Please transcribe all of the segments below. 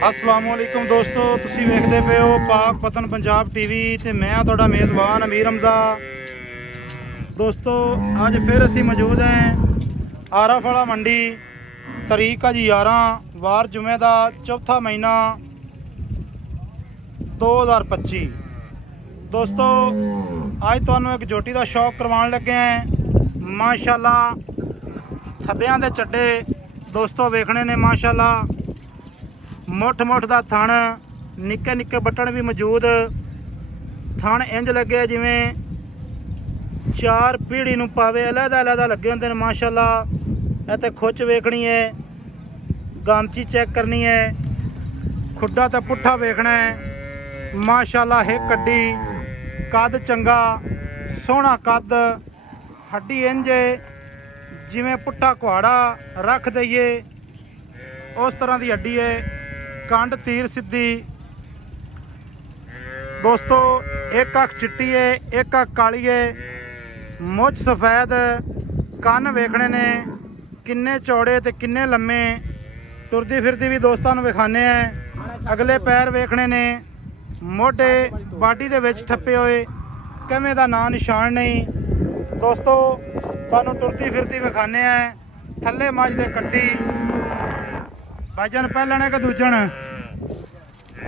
अस्सलामुअलैकुम दोस्तों, तुसी वेखदे पे हो पाक पतन पंजाब टीवी ते मैं तुहाडा मेज़बान अमीर हमजा। दोस्तों अज फिर असी मौजूद हैं आराफड़ा मंडी, तरीक है जी 11 वार जुमे का चौथा महीना 2025। दोस्तों अज तुहानू एक जोटी का शौक करवाने लगे हैं। माशाल्लाह थब्बियां दे चड्डे दोस्तों वेखने ने। माशाल्लाह मुठ मुठ का थण, निक्के निक्के बटन भी मौजूद। थण इंज लगे जिमें चार पीढ़ी नूं पावे अलहदा अलहदा लगे होंदे ने। माशाल्लाह इत्थे खुच वेखनी है, गामची चेक करनी है, खुड्डा तो पुट्ठा वेखना है। माशाल्लाह हिक कड्डी, कद चंगा सोहना कद, हड्डी इंज जिमें पुट्ठा कुहाड़ा रख दईए उस तरह की हड्डी है। कंड तीर सीधी। दोस्तों एक अख चिट्टी है, एक अख काली है, मुछ सफेद। कन वेखने ने किन्ने चौड़े ते किन्ने लम्मे। तुरदी फिरदी भी दोस्तों नूं विखाने हैं। अगले पैर वेखने ने, मोढे बाडी दे विच ठप्पे हुए, किवें दा नां निशान नहीं। दोस्तों तुहानूं तुरदी फिरदी विखाने हैं। थल्ले मझ दे कट्टी भाईजान पहलण है कि दूजण?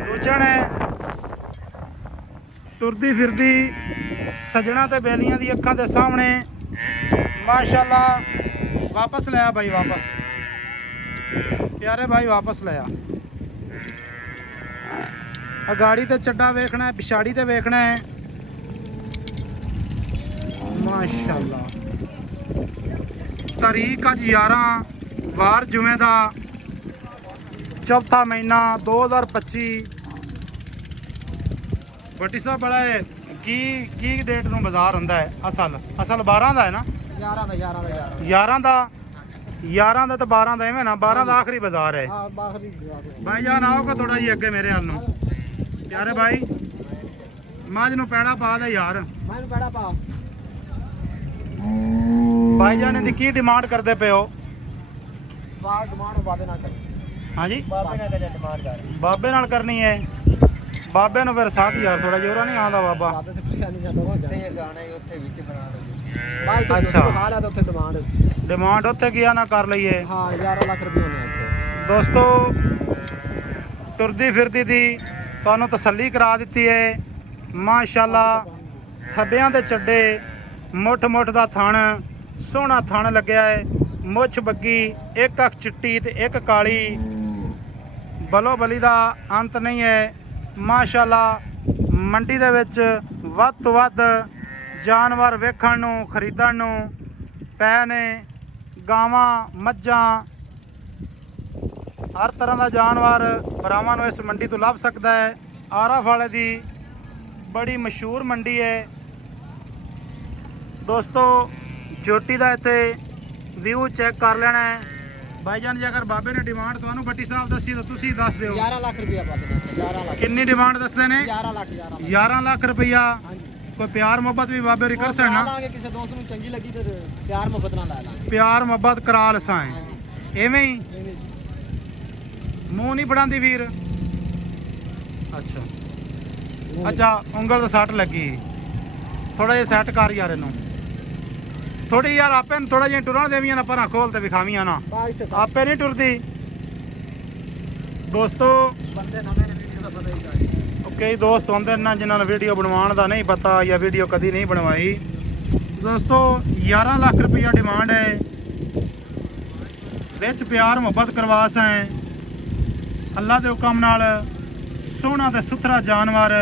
दूजण है। तुरदी फिरदी सजना ते बैलियां दी अखां दे सामने। माशाल्लाह वापस लिया भाई, वापस प्यारे भाई वापस लिया। अगाड़ी ते चड्डा वेखना है, पिछाड़ी ते वेखना है। माशाल्लाह तारीख अज 11 वार जुमे का चौथा महीना 2025। बटी साहब बड़ा है की डेट नूं बाजार हुंदा है? असल 12 का है ना? 11 का 11 का तो 12 का इवें ना, 12 का आखिरी बाजार है। भाई जान आओगे थोड़ा जी अगे मेरे हाल नूं। प्यारे भाई मझ नूं पैड़ा पा दे यार। भाई जान इहदी की डिमांड करते पे हो? हाँ जी बाबे नाल करनी है। बाबे नूं फिर 7000 थोड़ा जोरा नहीं आंदा बाबा। अच्छा डिमांड उत्थे गया ना कर लीए। 11 लाख रुपये दोस्तों तुरदी फिरदी दी तुहानूं तसल्ली करा दी है। माशाल्लाह थब्बियां दे चड्डे, मुठ मुठ का थण, सोहना थण लग्या है। मुछ बग्गी, एक अख चिट्टी ते एक काली। बलो बली का अंत नहीं है। माशाल्लाह मंडी दे विच वध तो वध जानवर वेखण नूं खरीदण नूं पै ने। गावां मੱਝਾਂ हर तरह का जानवर भरावां नूं इस मंडी तो लभ सकता है। आराफाले दी बड़ी मशहूर मंडी है। दोस्तों जोटी का इत्थे व्यू चेक कर लेना है। भाईजान जी अगर बाबे ने डिमांड तुहानूं बट्टी साहब दसी तो तुसीं दस दिओ। 11 लाख रुपया कितनी डिमांड दसदे ने? 11 लाख रुपया। कोई प्यार मुहब्बत भी बाबे री कर सकना? किसी दोस्त नूं चंगी लगी तो प्यार मुहब्बत नाल ला लांगे। प्यार मुहब्बत करा लसां एवें ही मूँह नहीं बढ़ांदी वीर? अच्छा अच्छा उंगल तो सट लगी, थोड़ा जिहा सैट कर यार इनू थोड़ी यार। आपे थोड़ा जिहा टुरन देवियां ना, परां खोल ते विखावियां ना, आपे नहीं टुरदी। दोस्तों कई दोस्त होंदे ना जिन्होंने वीडियो बनवाने का नहीं पता या वीडियो कभी नहीं बनवाई। दोस्तों 11 लाख रुपया डिमांड है। विच प्यार मुहब्बत करवा सैं अल्लाह के हुक्म नाल। सोहना ते सुथरा जानवर,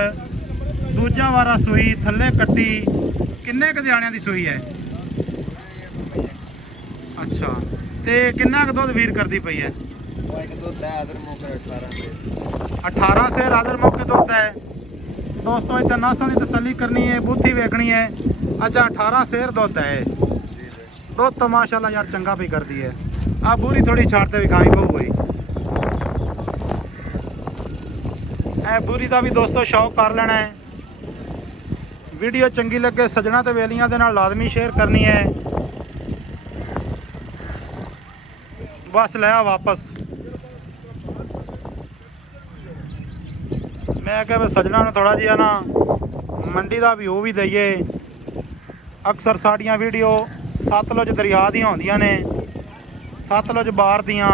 दूजा वारा सूई, थल्ले कट्टी। किन्ने क दिहाड़ियां दी सूई है? अच्छा ते किन्ना क दुध वीर करती पई है? 18 से रादर मौके दुध है। दोस्तों इतना नसां की तसल्ली करनी है, बूथी वेखनी है। अच्छा 18 सेर दुध है। दुध तो माशाल्लाह यार चंगा भी करती है। आ बूरी थोड़ी छाड़ते विखाई बहु हुई। ए बूरी का भी दोस्तों शौक कर लेना है। वीडियो चंगी लगे सजना ते वेलियां दे नाल लाजमी शेयर करनी है। बस लिया वापस। ਮੈਂ ਕਿਹਾ ਵੀ ਸੱਜਣਾ ਨੂੰ ਥੋੜਾ ਜਿਹਾ ਨਾ ਮੰਡੀ ਦਾ ਵਿਊ ਵੀ ਦਈਏ। ਅਕਸਰ ਸਾਡੀਆਂ ਵੀਡੀਓ ਸਤਲੁਜ ਦਰਿਆ ਦੀਆਂ ਹੁੰਦੀਆਂ ਨੇ, ਸਤਲੁਜ ਬਾਰ ਦੀਆਂ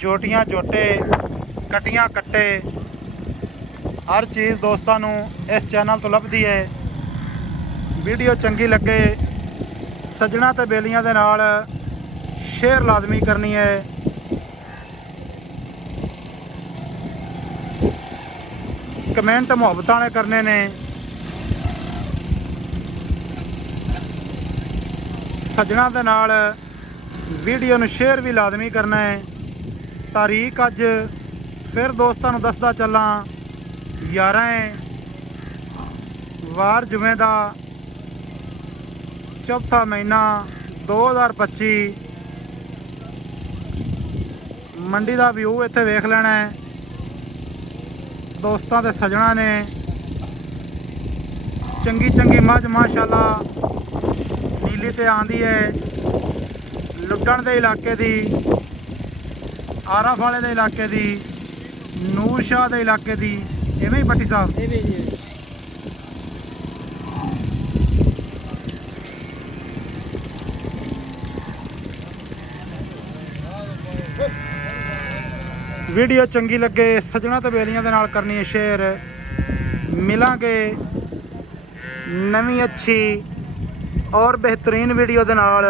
ਜੋਟੀਆਂ ਜੋਟੇ, ਕਟੀਆਂ ਕੱਟੇ, ਹਰ ਚੀਜ਼ ਦੋਸਤਾਂ ਨੂੰ ਇਸ ਚੈਨਲ ਤੋਂ ਲੱਭਦੀ ਹੈ। ਵੀਡੀਓ ਚੰਗੀ ਲੱਗੇ ਸੱਜਣਾ ਤੇ ਬੇਲੀਆਂ ਦੇ ਨਾਲ ਸ਼ੇਅਰ ਲਾਜ਼ਮੀ ਕਰਨੀ ਹੈ। ਕਮੈਂਟ ਮੁਹੱਬਤ ਵਾਲੇ ਕਰਨੇ ਨੇ। ਸੱਜਣਾ ਦੇ ਨਾਲ ਵੀਡੀਓ ਨੂੰ ਸ਼ੇਅਰ ਵੀ ਲਾਜ਼ਮੀ ਕਰਨਾ ਹੈ। ਤਾਰੀਖ ਅੱਜ ਫਿਰ ਦੋਸਤਾਂ ਨੂੰ ਦੱਸਦਾ ਚੱਲਾਂ 11 ਵਾਰ ਜੁਮੇ ਦਾ ਚੌਥਾ ਮਹੀਨਾ 2025। ਮੰਡੀ ਦਾ ਵਿਊ ਇੱਥੇ ਵੇਖ ਲੈਣਾ ਹੈ। ਦੋਸਤਾਂ ਤੇ ਸੱਜਣਾ ਨੇ ਚੰਗੀ ਚੰਗੀ ਮੱਝ ਮਾਸ਼ਾਅੱਲਾ ਨੀਲੀ ਤੇ ਆਂਦੀ ਹੈ। ਲੁੱਟਣ ਦੇ ਇਲਾਕੇ ਦੀ, ਆਰਫ ਵਾਲੇ ਦੇ ਇਲਾਕੇ ਦੀ, ਨੂਰ ਸ਼ਾਹ ਦੇ ਇਲਾਕੇ ਦੀ, ਇਵੇਂ ਹੀ ਪੱਟੀ ਸਾਹਿਬ। ਇਹ ਵੀ ਜੀ ਵੀਡੀਓ ਚੰਗੀ ਲੱਗੇ ਸੱਜਣਾ ਤੇ ਬੇਲੀਆਂ ਦੇ ਨਾਲ ਕਰਨੀ ਹੈ ਸ਼ੇਅਰ। ਮਿਲਾਂਗੇ ਨਵੀਂ ਅੱਛੀ ਔਰ ਬਿਹਤਰੀਨ ਵੀਡੀਓ ਦੇ ਨਾਲ।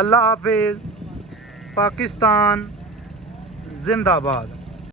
ਅੱਲਾ ਹਾਫਿਜ਼। ਪਾਕਿਸਤਾਨ ਜ਼ਿੰਦਾਬਾਦ।